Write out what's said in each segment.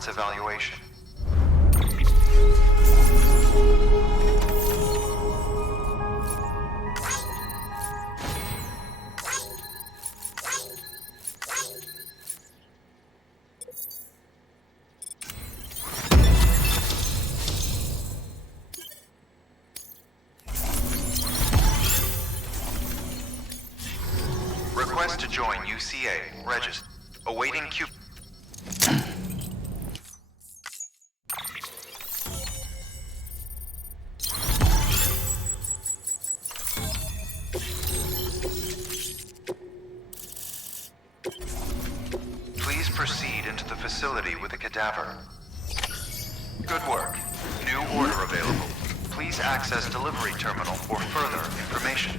warrants evaluation. Request to join UCA. Register. Awaiting Q. Please proceed into the facility with the cadaver. Good work. New order available. Please access delivery terminal for further information.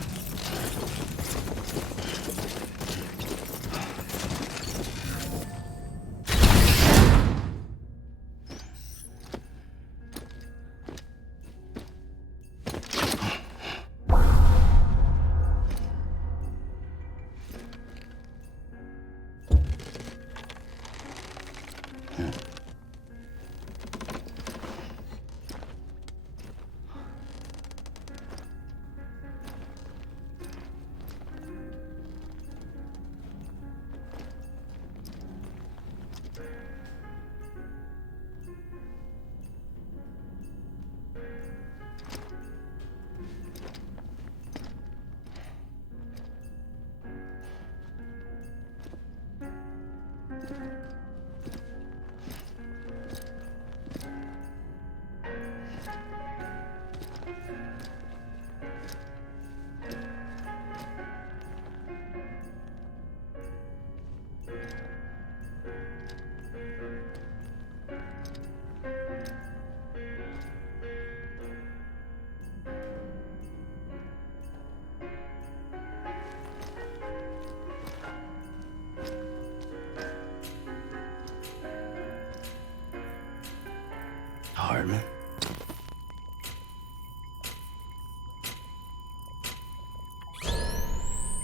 Hardman.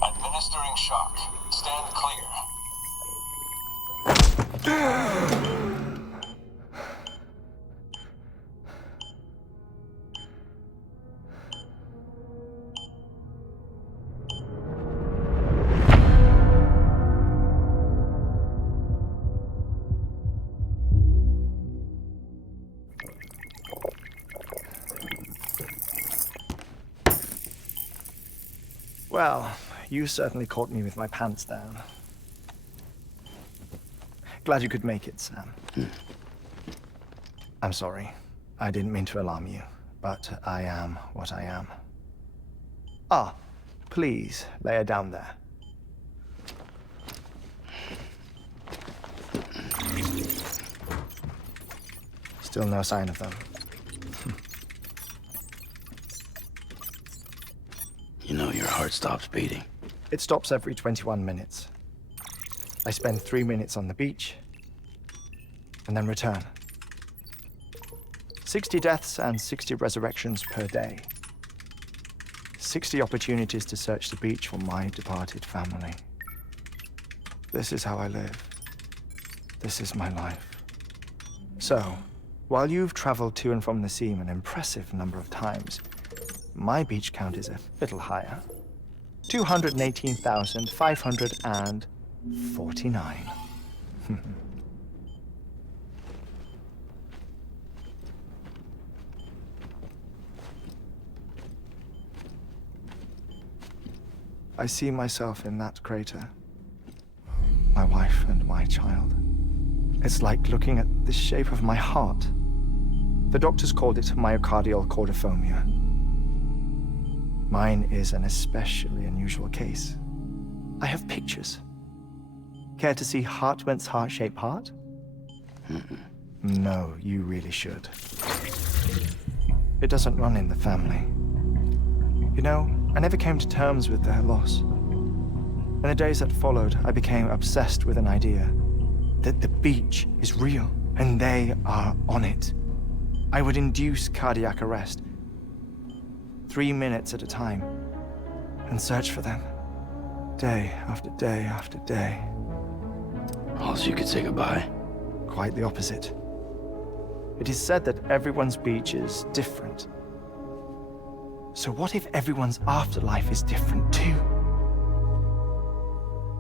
Administering shock. Stand clear. Well, you certainly caught me with my pants down. Glad you could make it, Sam. I'm sorry. I didn't mean to alarm you, but I am what I am. Ah, please, lay her down there. Still no sign of them. You know your heart stops beating. It stops every 21 minutes. I spend 3 minutes on the beach, and then return. 60 deaths and 60 resurrections per day. 60 opportunities to search the beach for my departed family. This is how I live. This is my life. So, while you've traveled to and from the scene an impressive number of times, my beach count is a little higher. 218,549. I see myself in that crater. My wife and my child. It's like looking at the shape of my heart. The doctors called it myocardial cordiformia. Mine is an especially unusual case. I have pictures. Care to see Hartwent's heart-shaped heart? No, you really should. It doesn't run in the family. You know, I never came to terms with their loss. In the days that followed, I became obsessed with an idea that the beach is real and they are on it. I would induce cardiac arrest, 3 minutes at a time, and search for them, day after day after day. Also, you could say goodbye. Quite the opposite. It is said that everyone's beach is different. So what if everyone's afterlife is different too?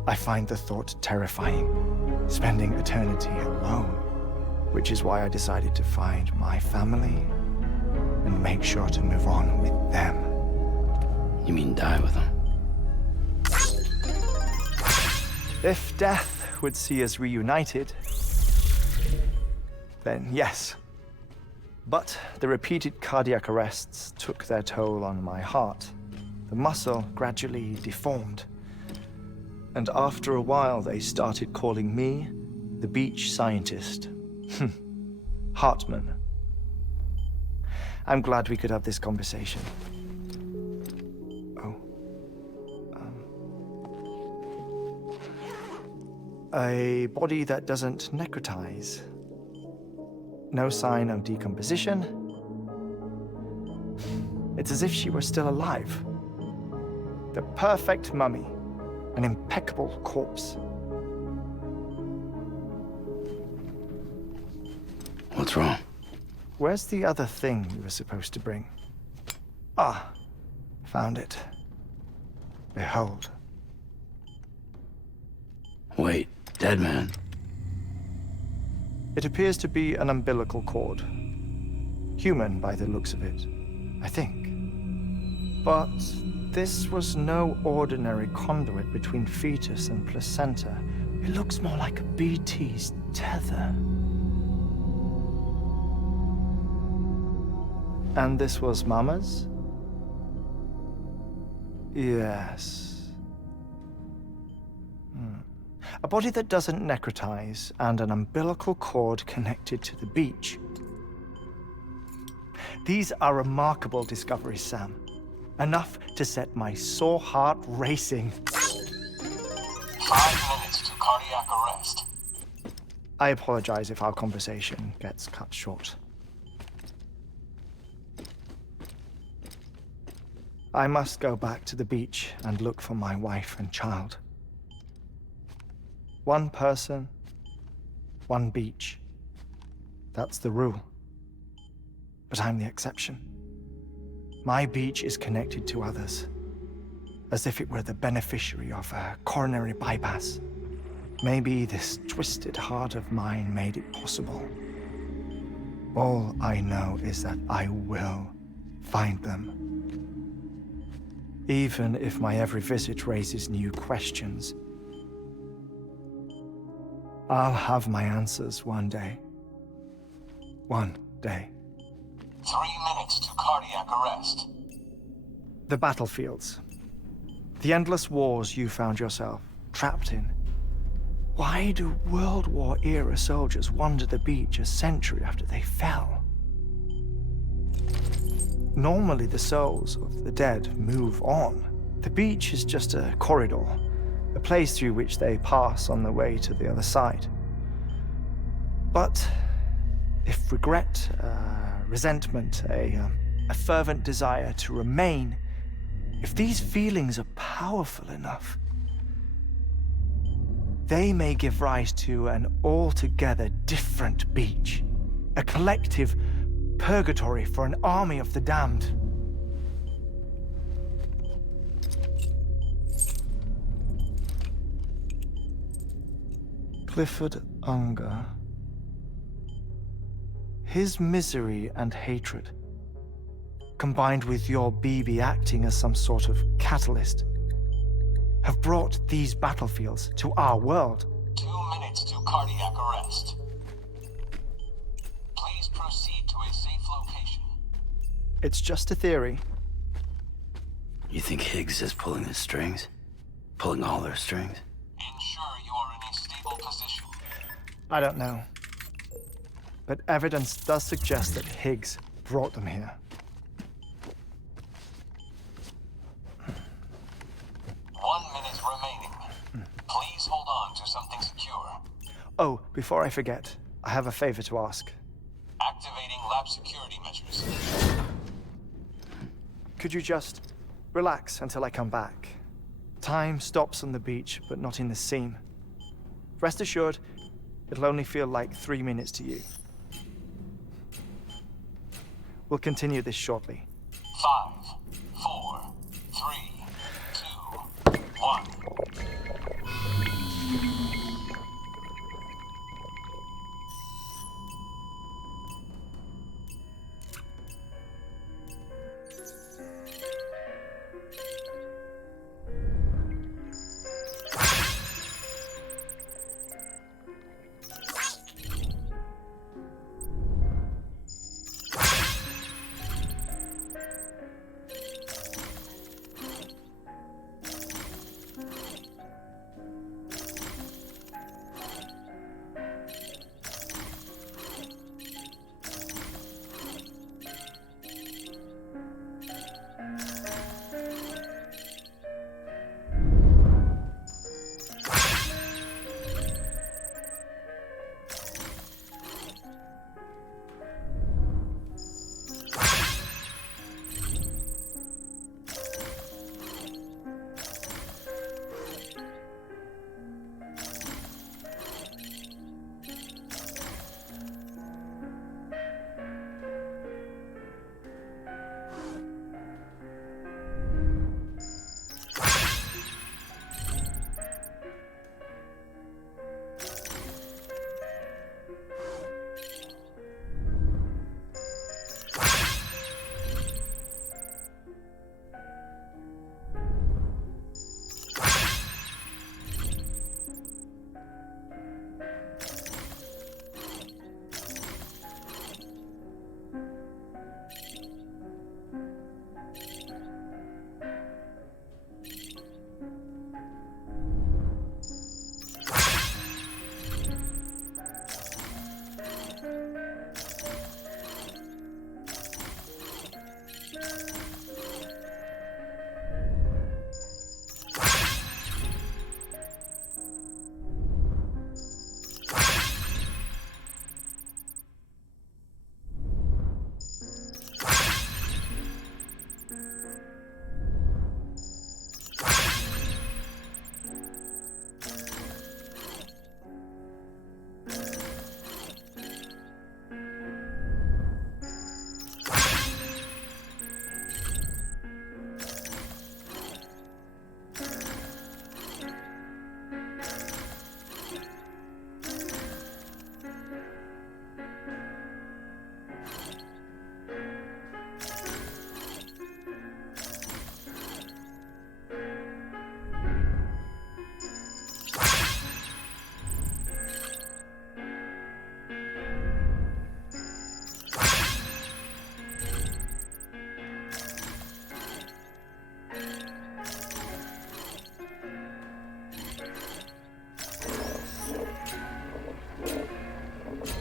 I find the thought terrifying, spending eternity alone, which is why I decided to find my family and make sure to move on with them. You mean die with them? If death would see us reunited, then yes. But the repeated cardiac arrests took their toll on my heart. The muscle gradually deformed. And after a while, they started calling me the beach scientist. Hartman. I'm glad we could have this conversation. Oh. A body that doesn't necrotize. No sign of decomposition. It's as if she were still alive. The perfect mummy. An impeccable corpse. What's wrong? Where's the other thing you were supposed to bring? Ah, found it. Behold. Wait, dead man. It appears to be an umbilical cord. Human by the looks of it, I think. But this was no ordinary conduit between fetus and placenta. It looks more like a BT's tether. And this was Mama's? Yes. A body that doesn't necrotize and an umbilical cord connected to the beach. These are remarkable discoveries, Sam. Enough to set my sore heart racing. 5 minutes to cardiac arrest. I apologize if our conversation gets cut short. I must go back to the beach and look for my wife and child. One person, one beach. That's the rule. But I'm the exception. My beach is connected to others, as if it were the beneficiary of a coronary bypass. Maybe this twisted heart of mine made it possible. All I know is that I will find them. Even if my every visit raises new questions, I'll have my answers one day. One day. 3 minutes to cardiac arrest. The battlefields. The endless wars you found yourself trapped in. Why do World War-era soldiers wander the beach a century after they fell? Normally the souls of the dead move on. The beach is just a corridor, a place through which they pass on the way to the other side. But if regret, resentment, a fervent desire to remain, if these feelings are powerful enough, they may give rise to an altogether different beach, a collective purgatory for an army of the damned. Clifford Unger. His misery and hatred, combined with your BB acting as some sort of catalyst, have brought these battlefields to our world. 2 minutes to cardiac arrest. Please proceed to a safe location. It's just a theory. You think Higgs is pulling the strings? Pulling all their strings? Ensure you are in a stable position. I don't know. But evidence does suggest that Higgs brought them here. 1 minute remaining. Please hold on to something secure. Oh, before I forget, I have a favor to ask. Activating lab security measures. Could you just relax until I come back? Time stops on the beach, but not in the scene. Rest assured, it'll only feel like 3 minutes to you. We'll continue this shortly. 5, 4, 3, 2, 1.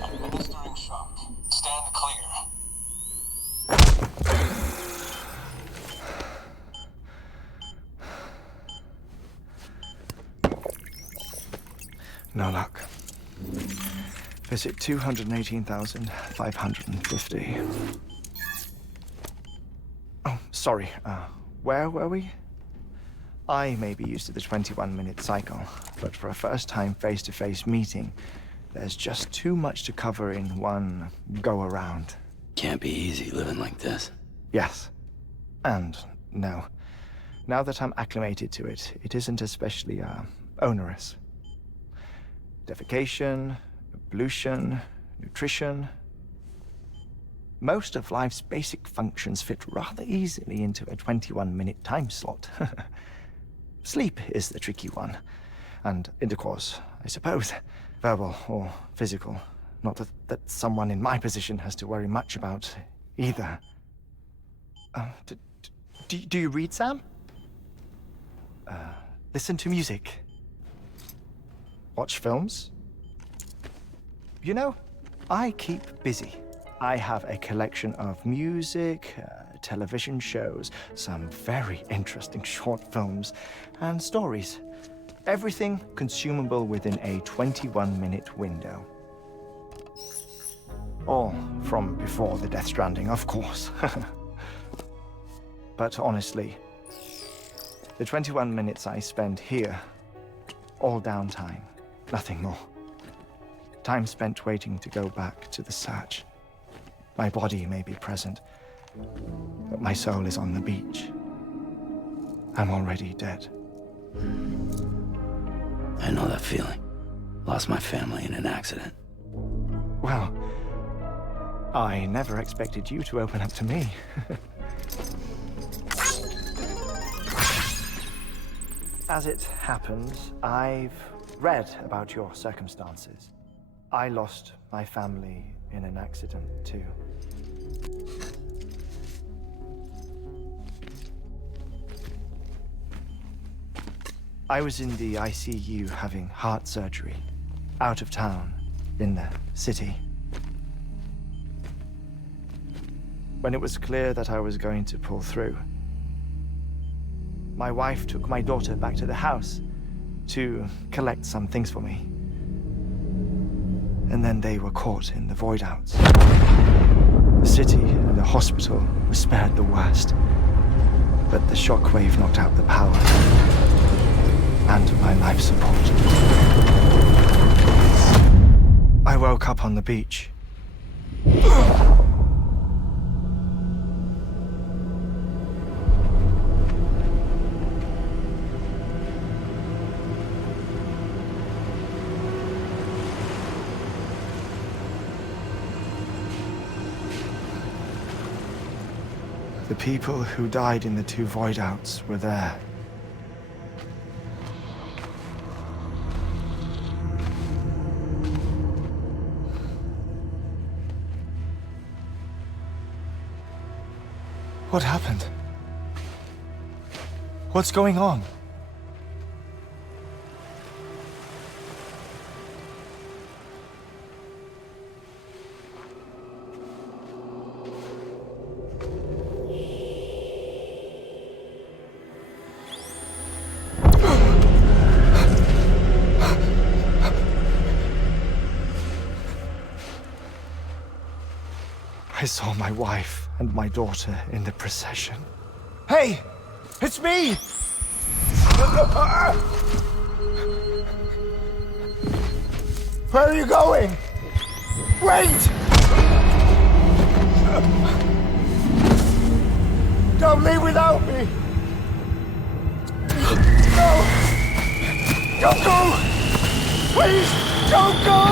Administering shock. Stand clear. No luck. Visit 218,550. Oh, sorry. Where were we? I may be used to the 21-minute cycle, but for a first-time face-to-face meeting, there's just too much to cover in one go-around. Can't be easy living like this. Yes. And no. Now that I'm acclimated to it, it isn't especially, onerous. Defecation, ablution, nutrition. Most of life's basic functions fit rather easily into a 21-minute time slot. Sleep is the tricky one. And intercourse, I suppose. Verbal or physical. Not that someone in my position has to worry much about either. Do you read, Sam? Listen to music. Watch films? You know, I keep busy. I have a collection of music, television shows, some very interesting short films, and stories. Everything consumable within a 21-minute window. All from before the Death Stranding, of course. But honestly, the 21 minutes I spend here, all downtime, nothing more. Time spent waiting to go back to the search. My body may be present, but my soul is on the beach. I'm already dead. I know that feeling. Lost my family in an accident. Well, I never expected you to open up to me. As it happens, I've read about your circumstances. I lost my family in an accident too. I was in the ICU having heart surgery, out of town, in the city. When it was clear that I was going to pull through, my wife took my daughter back to the house to collect some things for me. And then they were caught in the void outs. The city and the hospital were spared the worst, but the shockwave knocked out the power and my life support. I woke up on the beach. The people who died in the two void outs were there. What happened? What's going on? I saw my wife and my daughter in the procession. Hey! It's me! Where are you going? Wait! Don't leave without me! No! Don't go! Please, don't go!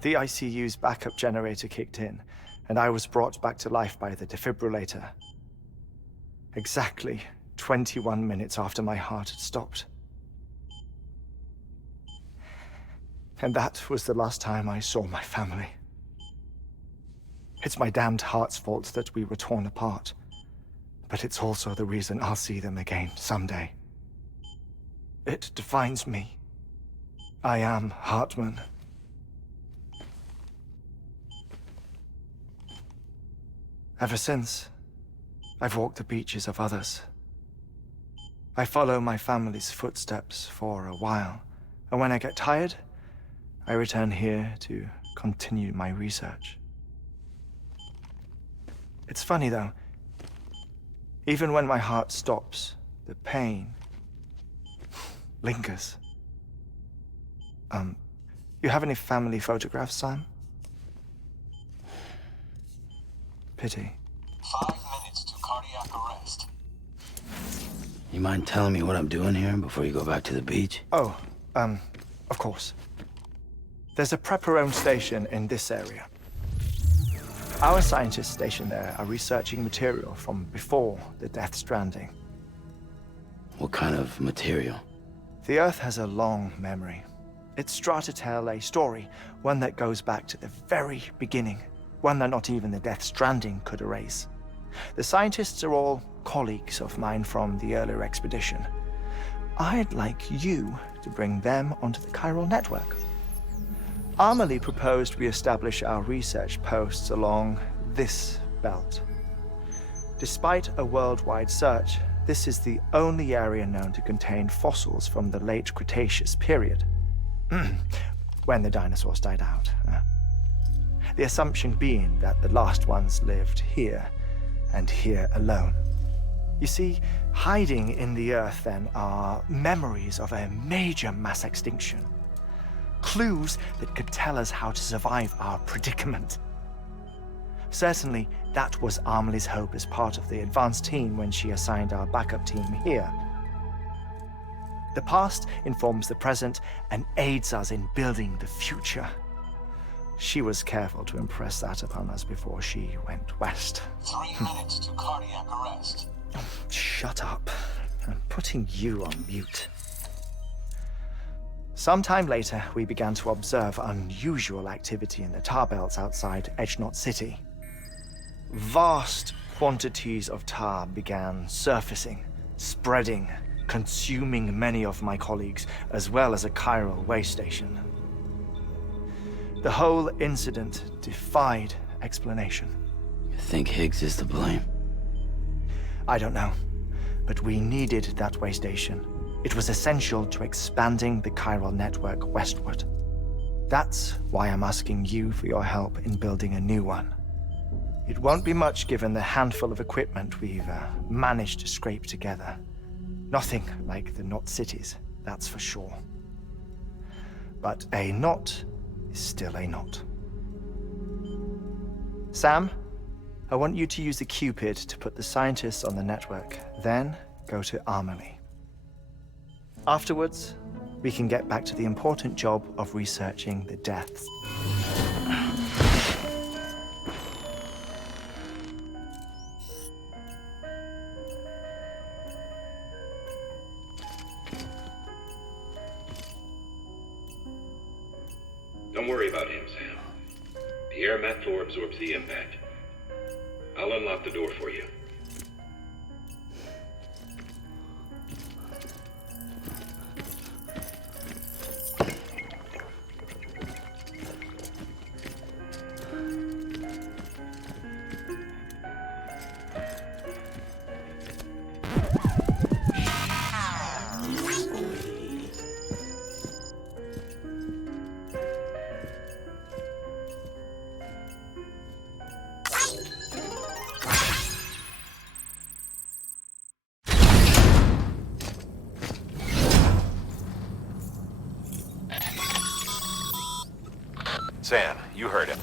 The ICU's backup generator kicked in, and I was brought back to life by the defibrillator. Exactly 21 minutes after my heart had stopped. And that was the last time I saw my family. It's my damned heart's fault that we were torn apart, but it's also the reason I'll see them again someday. It defines me. I am Hartman. Ever since, I've walked the beaches of others. I follow my family's footsteps for a while, and when I get tired, I return here to continue my research. It's funny though, even when my heart stops, the pain lingers. You have any family photographs, Sam? Pity. 5 minutes to cardiac arrest. You mind telling me what I'm doing here before you go back to the beach? Oh, of course. There's a Prepperone station in this area. Our scientists stationed there are researching material from before the Death Stranding. What kind of material? The Earth has a long memory. It's trying to tell a story, one that goes back to the very beginning. One that not even the Death Stranding could erase. The scientists are all colleagues of mine from the earlier expedition. I'd like you to bring them onto the chiral network. Amelie proposed we establish our research posts along this belt. Despite a worldwide search, this is the only area known to contain fossils from the late Cretaceous period, when the dinosaurs died out. The assumption being that the last ones lived here, and here alone. You see, hiding in the Earth then are memories of a major mass extinction. Clues that could tell us how to survive our predicament. Certainly, that was Amelie's hope as part of the advanced team when she assigned our backup team here. The past informs the present and aids us in building the future. She was careful to impress that upon us before she went west. 3 minutes to cardiac arrest. Shut up. I'm putting you on mute. Sometime later, we began to observe unusual activity in the tar belts outside Edgenot City. Vast quantities of tar began surfacing, spreading, consuming many of my colleagues, as well as a chiral way station. The whole incident defied explanation. You think Higgs is to blame? I don't know, but we needed that way station. It was essential to expanding the chiral network westward. That's why I'm asking you for your help in building a new one. It won't be much given the handful of equipment we've managed to scrape together. Nothing like the knot cities, that's for sure. But a knot is still a knot. Sam, I want you to use the Cupid to put the scientists on the network, then go to Amelie. Afterwards, we can get back to the important job of researching the deaths. Don't worry about him, Sam. The air mat floor absorbs the impact. I'll unlock the door for you. Sam, you heard him.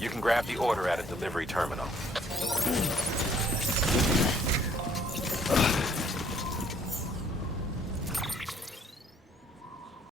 You can grab the order at a delivery terminal.